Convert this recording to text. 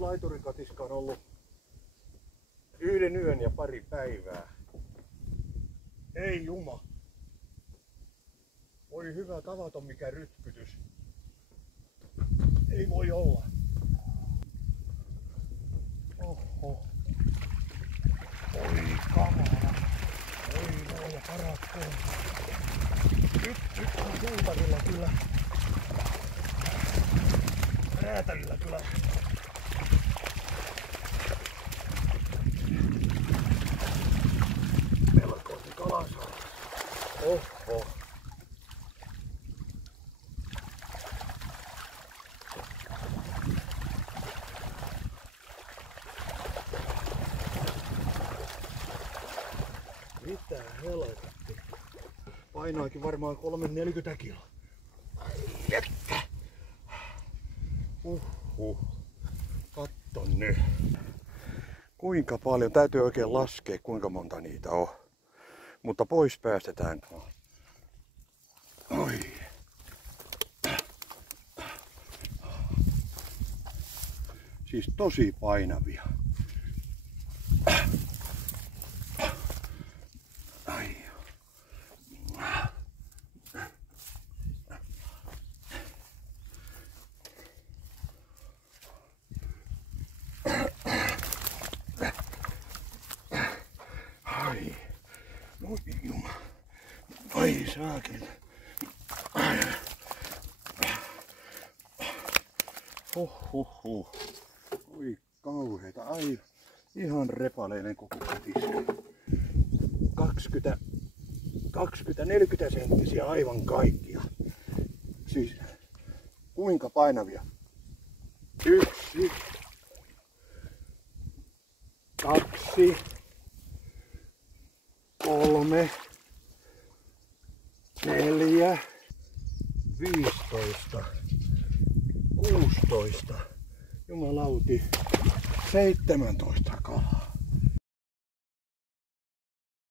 Nyt laiturikatiska on ollut 1 yön ja 2 päivää. Ei juma. Voi hyvä tavaton mikä rytkytys. Ei voi olla. Oho. Oi kamala. Oi luoja paratkoon. Nyt on suutarilla kyllä. Räätälillä kyllä. Melkoinen kalasaari. Oho. Mitä helvetti. Painoakin varmaan 340 kiloa. Jettä. Katso nyt. Kuinka paljon? Täytyy oikein laskea kuinka monta niitä on. Mutta pois päästetään. Oi. Siis tosi painavia. Ai. Ai. Oi juma. Ai saakeli. Oi kauheeta. Ai. Ihan repaleinen koko kätissä. 20-40 senttisiä aivan kaikkia. Siis kuinka painavia? 1, 2, 3, 4, 15, 16, jumalauti, 17 kalaa.